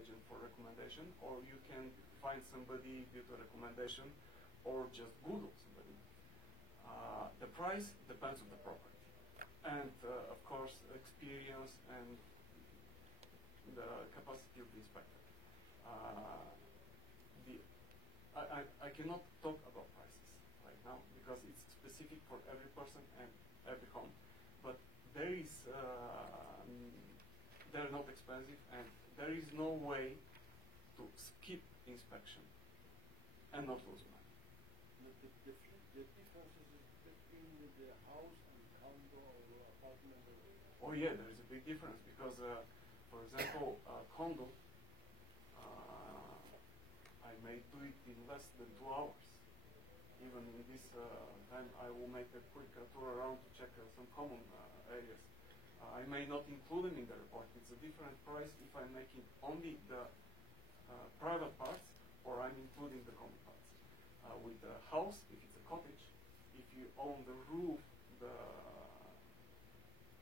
agent for recommendation, or you can find somebody due to recommendation, or just Google somebody. The price depends on the property, and of course experience and the capacity of the inspector. I cannot talk about prices right now because it's specific for every person and every home. But they're not expensive, and there is no way to skip inspection and not lose money. The difference is between the house and condo or apartment? Oh yeah, there is a big difference because, for example, condo, I may do it in less than 2 hours. Even in this time, I will make a quick tour around to check some common areas. I may not include them in the report. It's a different price if I'm making only the private parts or I'm including the common parts. With the house, if it's a cottage, if you own the roof,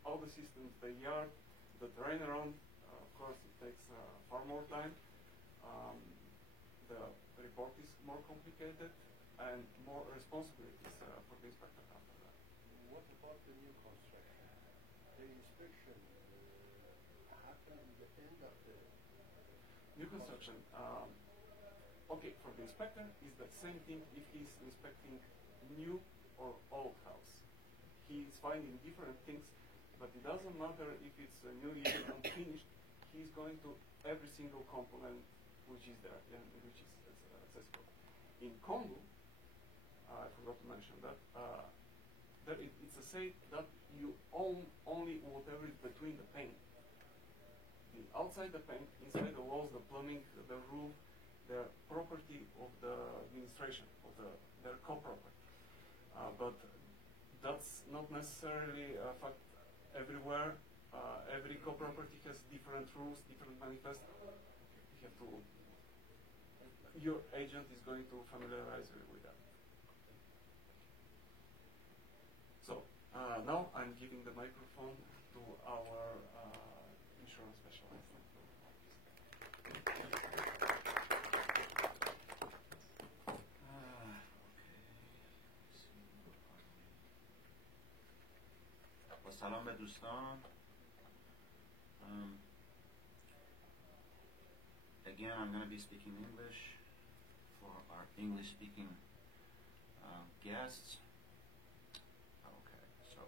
all the systems, the yard, the terrain around, of course, it takes far more time. The report is more complicated and more responsibilities for the inspector after that. What about the new construction? The inspection happens at the end of the new construction. Okay, for the inspector, is the same thing if he's inspecting new or old house. He is finding different things, but it doesn't matter if it's newly unfinished. He's going to every single component which is there and which is accessible. In Congo, I forgot to mention that it's a say that you own only whatever is between the paint. The outside the paint, inside the walls, the plumbing, the roof, the property of the administration, of their co-property. But that's not necessarily a fact everywhere. Every co-property has different rules, different manifest. You have to. Your agent is going to familiarize you with that. So now I'm giving the microphone to our insurance specialist. سلام به دوستان. Again, I'm going to be speaking English for our English-speaking guests. Okay, so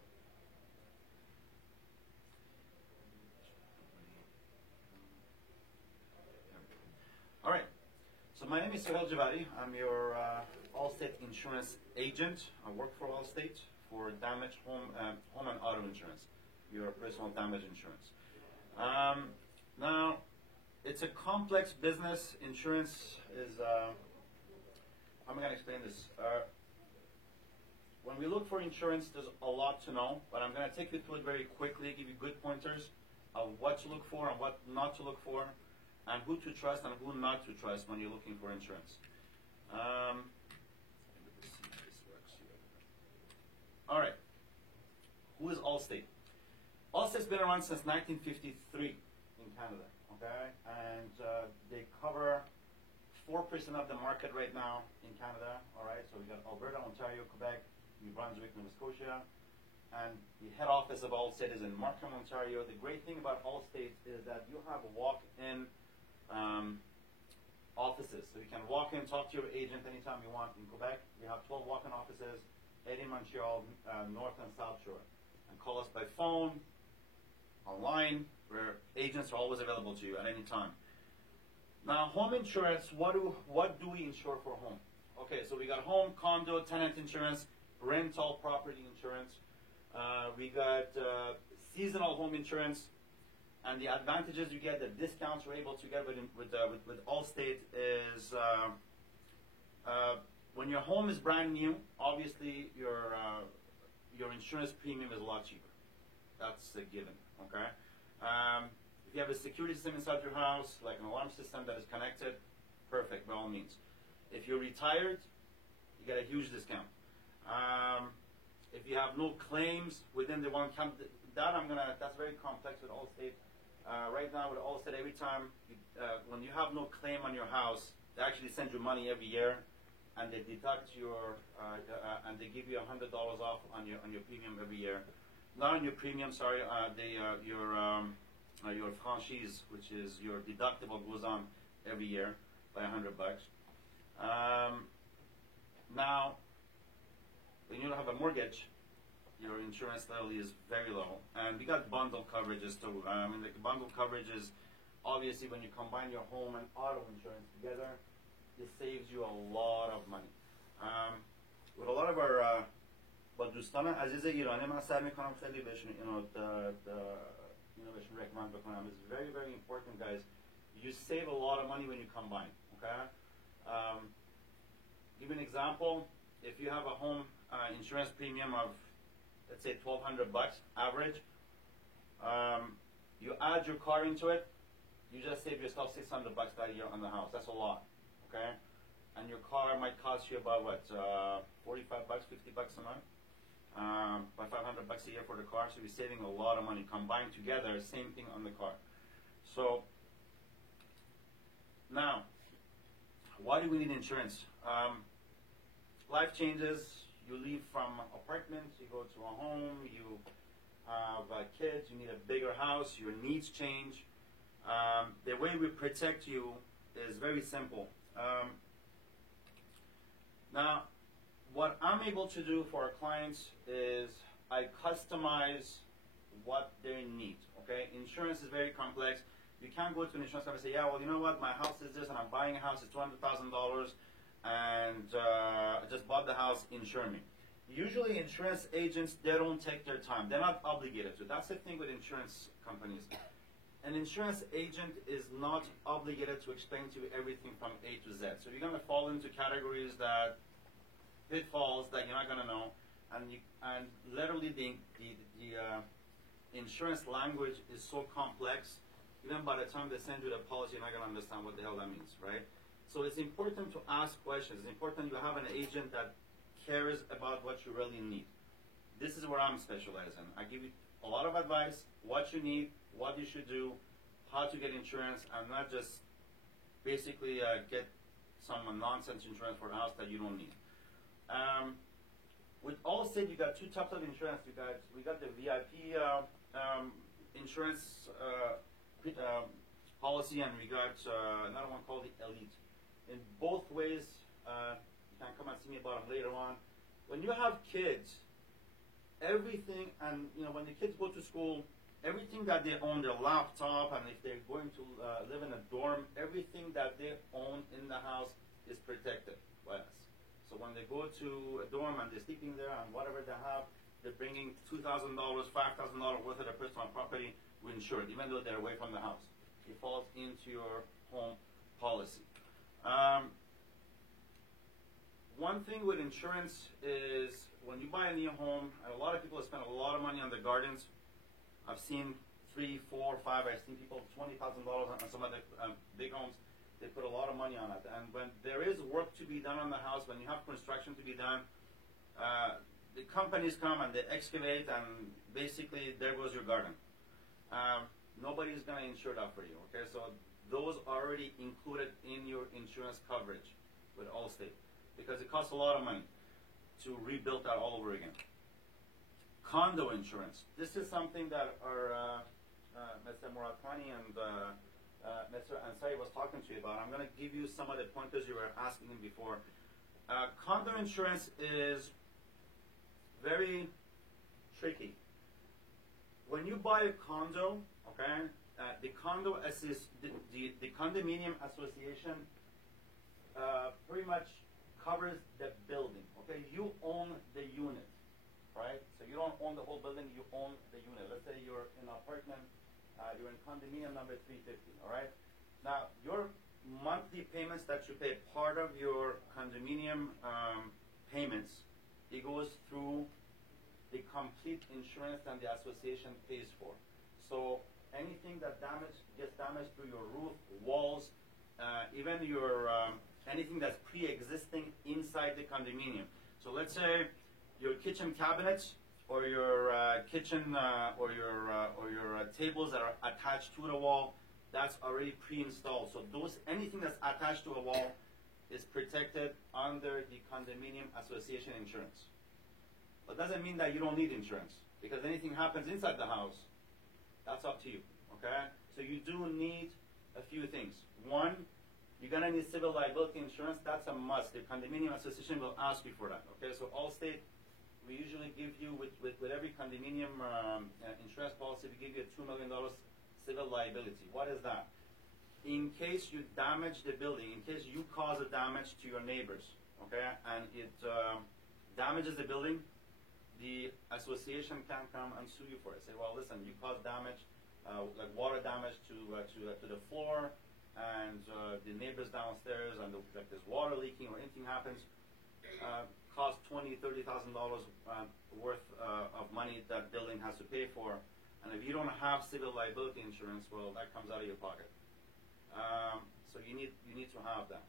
all right. So my name is Sohail Javadi. I'm your Allstate insurance agent. I work for Allstate for damage home and auto insurance, your personal damage insurance. Now, it's a complex business. Insurance is, I'm going to explain this. When we look for insurance, there's a lot to know, but I'm going to take you through it very quickly, give you good pointers of what to look for and what not to look for, and who to trust and who not to trust when you're looking for insurance. All right. Who is Allstate? Allstate's been around since 1953 in Canada, okay? And they cover 4% of the market right now in Canada, all right? So we got Alberta, Ontario, Quebec, New Brunswick, Nova Scotia. And the head office of Allstate is in Markham, Ontario. The great thing about Allstate is that you have walk-in offices. So you can walk in, talk to your agent anytime you want. In Quebec, we have 12 walk-in offices. 8 in Montreal, North and South Shore. And call us by phone, online, where agents are always available to you at any time. Now, home insurance, what do we insure for home? Okay, so we got home, condo, tenant insurance, rental property insurance. We got seasonal home insurance. And the advantages you get, the discounts you're able to get with Allstate is when your home is brand new, obviously your insurance premium is a lot cheaper. That's a given, okay? If you have a security system inside your house, like an alarm system that is connected, perfect, by all means. If you're retired, you get a huge discount. If you have no claims within the one count, that's very complex with Allstate. Right now with Allstate, every time when you have no claim on your house, they actually send you money every year, and they deduct your and they give you $100 off on your premium every year. Not on your premium, sorry. Your franchise, which is your deductible, goes on every year by $100. Now, when you don't have a mortgage, your insurance level is very low. And we got bundle coverages too. The bundle coverages, obviously, when you combine your home and auto insurance together, it saves you a lot of money. With a lot of our با دوستان عزیز ایرانی من سعی میکنم خیلی بهشون بهشون recommend بکنم. It's very, very important, guys. You save a lot of money when you combine, okay? Give you an example. If you have a home insurance premium of, let's say, $1,200 average, you add your car into it, you just save yourself $600 that year on the house. That's a lot, okay? And your car might cost you about what, $45, $50 a month, by $500 a year for the car. So you're saving a lot of money combined together. Same thing on the car. So now, why do we need insurance? Life changes. You leave from apartments, you go to a home, you have kids, you need a bigger house, your needs change. The way we protect you is very simple. Now, what I'm able to do for our clients is I customize what they need, okay? Insurance is very complex. You can't go to an insurance company and say, yeah, well, you know what, my house is this, and I'm buying a house, it's $200,000, and I just bought the house, insure me. Usually insurance agents, they don't take their time. They're not obligated to. That's the thing with insurance companies. An insurance agent is not obligated to explain to you everything from A to Z. So you're going to fall into categories that, pitfalls that you're not going to know. And literally the insurance language is so complex, even by the time they send you the policy, you're not going to understand what the hell that means, right? So it's important to ask questions. It's important you have an agent that cares about what you really need. This is where I'm specialized in. I give you a lot of advice, what you need, what you should do, how to get insurance, and not just basically get some nonsense insurance for a house that you don't need. With Allstate, you got two types of insurance. We got the VIP insurance policy, and we got another one called the Elite. In both ways, you can come and see me about them later on. When you have kids, everything, and when the kids go to school, everything that they own, their laptop, and if they're going to live in a dorm, everything that they own in the house is protected by us. So when they go to a dorm and they're sleeping there and whatever they have, they're bringing $2,000, $5,000 worth of their personal property, we insure it, even though they're away from the house. It falls into your home policy. One thing with insurance is when you buy a new home, and a lot of people spend a lot of money on the gardens. I've seen 3, 4, 5. I've seen people $20,000 on some of the big homes. They put a lot of money on it. And when there is work to be done on the house, when you have construction to be done, the companies come and they excavate, and basically there goes your garden. Nobody's going to insure that for you. Okay, so those are already included in your insurance coverage with Allstate because it costs a lot of money to rebuild that all over again. Condo insurance. This is something that our Mr. Muratani and Mr. Ansari was talking to you about. I'm going to give you some of the pointers you were asking him before. Condo insurance is very tricky. When you buy a condo, okay, the condominium association pretty much covers the building. Okay, you own the unit, right? So you don't own the whole building; you own the unit. Let's say you're in an apartment, you're in condominium number 350. All right. Now your monthly payments that you pay, part of your condominium payments, it goes through the complete insurance that the association pays for. So anything that gets damaged through your roof, walls, even your anything that's pre-existing inside the condominium. So let's say your kitchen cabinets or your kitchen or your tables that are attached to the wall, that's already pre-installed. So anything that's attached to a wall is protected under the condominium association insurance. But doesn't mean that you don't need insurance, because anything happens inside the house, that's up to you. Okay? So you do need a few things. One, you're gonna need civil liability insurance. That's a must. The condominium association will ask you for that. Okay? So Allstate, we usually give you with every condominium insurance policy, we give you a $2 million civil liability. What is that? In case you damage the building, in case you cause a damage to your neighbors, okay, and it damages the building, the association can come and sue you for it. Say, well, listen, you caused damage, like water damage to the floor, and the neighbors downstairs, and like there's water leaking or anything happens, cost $20,000-$30,000 worth of money that building has to pay for. And if you don't have civil liability insurance, well, that comes out of your pocket. So you need to have that.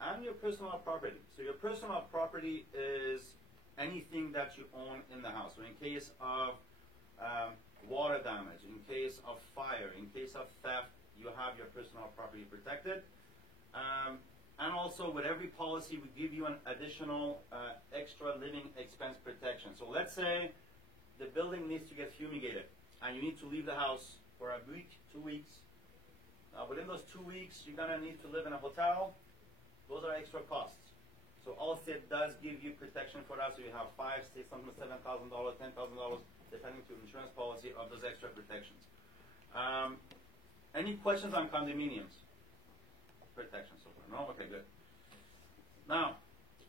And your personal property. So your personal property is anything that you own in the house. So in case of water damage, in case of fire, in case of theft, you have your personal property protected. And also with every policy, we give you an additional extra living expense protection. So let's say the building needs to get fumigated, and you need to leave the house for a week, 2 weeks. Within those 2 weeks, you're gonna need to live in a hotel. Those are extra costs. So Allstate does give you protection for that. So you have $5,000, $6,000, sometimes $7,000, $10,000, depending to insurance policy of those extra protections. Any questions on condominiums? Protection so far? No? Okay, good. Now,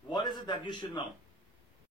what is it that you should know?